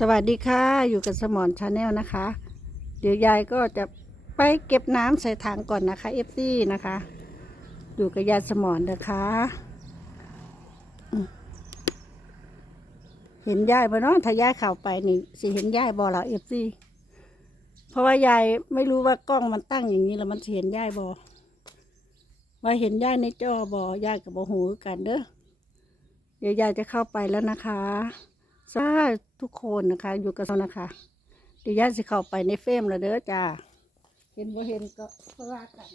สวัสดีค่ะ อยู่กับสมอนชาแนลนะคะ เดี๋ยวยายก็จะไปเก็บน้ำใส่ถังก่อนนะคะเอฟซีนะคะ อยู่กับยายสมอนนะคะ เห็นยายปะเนาะถ้ายายเข้าไปนี่สิเห็นยายบอเราเอฟซีเพราะว่ายายไม่รู้ว่ากล้องมันตั้งอย่างนี้แล้วมันเห็นยายบอว่าเห็นยายในจอบอยายกับบอหูกันเด้อเดี๋ยวยายจะเข้าไปแล้วนะคะ สาทุกคนนะคะ อยู่กับเรานะคะเดี๋ยวย่าสิเข้าไปในเฟรมแล้วเด้อจ้า เห็นบ่เห็นก็เพราะว่ากัน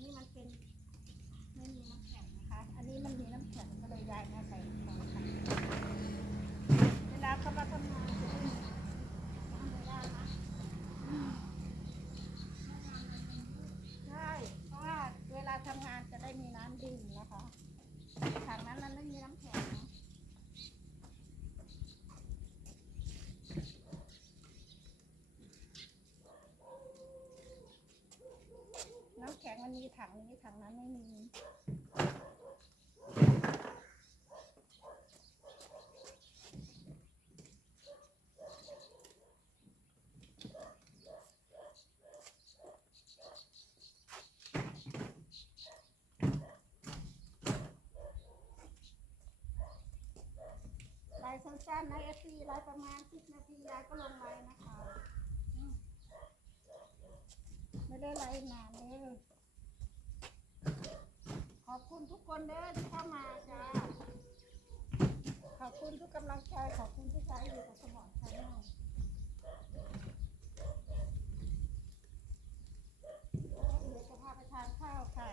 นี้มันเป็นไม่มีน้ำแข็งนะคะ อันนี้มันมีน้ำแข็งก็เลยย้ายมาใส่ของค่ะเวลาเขามาทำงานจะได้ทำไม่ได้นะ ใช่ เพราะว่าเวลาทำงานจะได้มีน้ำดื่มนะคะถังนั้นมันไม่มีน้ำแข็งนะ นมันมีถังนี้ถังนั้นไม่มีไลฟ์สั้นๆนะเอฟซีไลฟ์ประมาณสิบนาทียายก็ลงไลฟ์นะคะ ไม่ได้ไลฟ์นานเลย คุณทุกคนเด้อที่เข้ามาจ้าขอบคุณทุกกำลังใจขอบคุณที่ใจอยู่กับสมองชาแนลเดี๋ยวจะพาไปทานข้าวค่ะ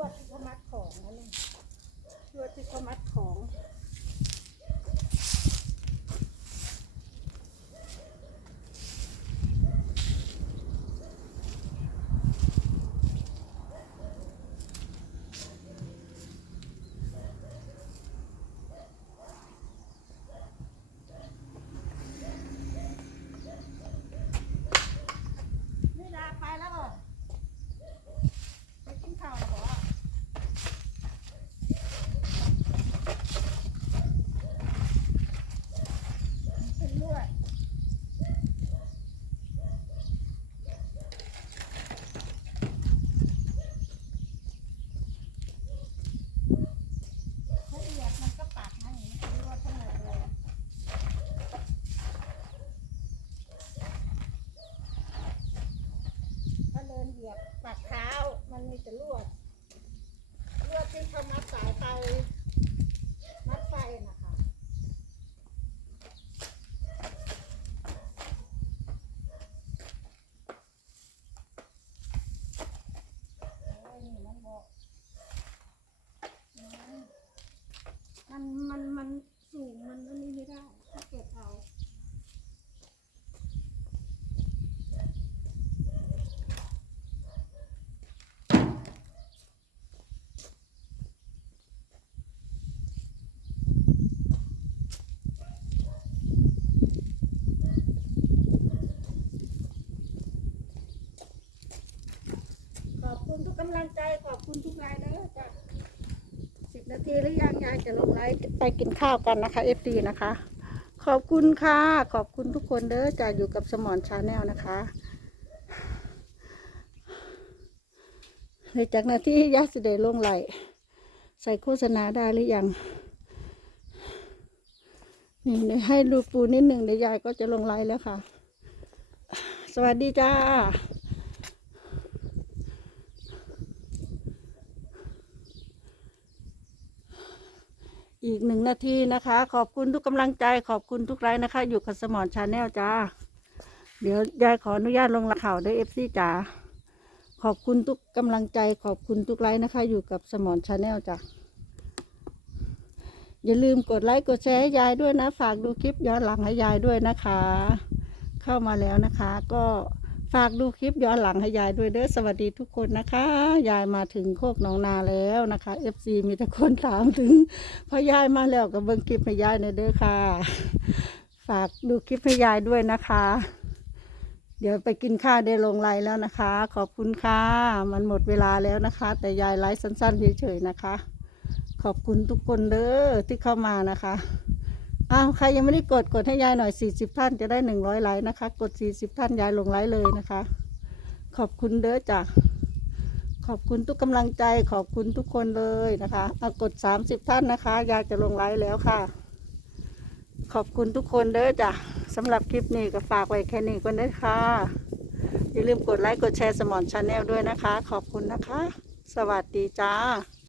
วดที่เขามัดของนั่นเองลวดที่เขามัดของ กือบปากเท้ามันมีแต่ลวดลวดที่เขามัดสายไปมัดไฟนะคะ โอ้ยนี่มันบอกมันมันมันสูงมันอันนี้ไม่ได้ถ้าเก็บเอา ขอบคุณทุกกำลั งใจขอบคุณทุกรายเด้อจ้ะสิบนาทีหรือยังยายจะลงไลฟ์ไปกินข้าวกันนะคะเอฟดีนะคะ ขอบคุณค่ะ ขอบคุณทุกคนเด้อจะอยู่กับสมอนชาแนลนะคะเลยจากนาทียาสิเดลงไลฟ์ใส่โฆษณาได้หรือยังนี่เดี๋ยวให้ดูปูนิดหนึ่งเดี๋ยวยายก็จะลงไลฟ์แล้วค่ะ สวัสดีจ้า อีกหนึ่งนาทีนะคะ ขอบคุณทุกกำลังใจ ขอบคุณทุกไลน์นะคะ อยู่กับสมอนชาแนลจ้า เดี๋ยวยายขออนุญาตลงข่าวด้วยเอฟซีจ้าขอบคุณทุกกำลังใจ ขอบคุณทุกไลน์นะคะ อยู่กับสมอนชาแนลจ้าอย่าลืมกดไลค์กดแชร์ให้ยายด้วยนะ ฝากดูคลิปย้อนหลังให้ยายด้วยนะคะ เข้ามาแล้วนะคะ ก็ ฝากดูคลิปย้อนหลังให้ยายด้วยเด้อสวัสดีทุกคนนะคะ ยายมาถึงโคกหนองนาแล้วนะคะ FC มีแต่คนถามถึงพอยายมาแล้วกับเบิ้งคลิปให้ยายหน่อยเด้อค่ะ ฝากดูคลิปให้ยายด้วยนะคะ เดี๋ยวไปกินข้าวได้ลงไลน์แล้วนะคะ ขอบคุณค่ะ มันหมดเวลาแล้วนะคะ แต่ยายไลฟ์สั้นๆเฉยๆนะคะ ขอบคุณทุกคนเด้อที่เข้ามานะคะ อ้าวใครยังไม่ได้กดกดให้ยายหน่อย 40ท่านจะได้100ไลค์นะคะ กด 40ท่านยายลงไลฟ์เลยนะคะ ขอบคุณเด้อจ้ะขอบคุณทุกกำลังใจขอบคุณทุกคนเลยนะคะเอากด 30ท่านนะคะอยากจะลงไลฟ์แล้วค่ะ ขอบคุณทุกคนเด้อจ้ะสำหรับคลิปนี้ก็ฝากไว้แค่นี้ก่อนเด้อค่ะ อย่าลืมกดไลค์กดแชร์สมอนชาแนลด้วยนะคะ ขอบคุณนะคะ สวัสดีจ้า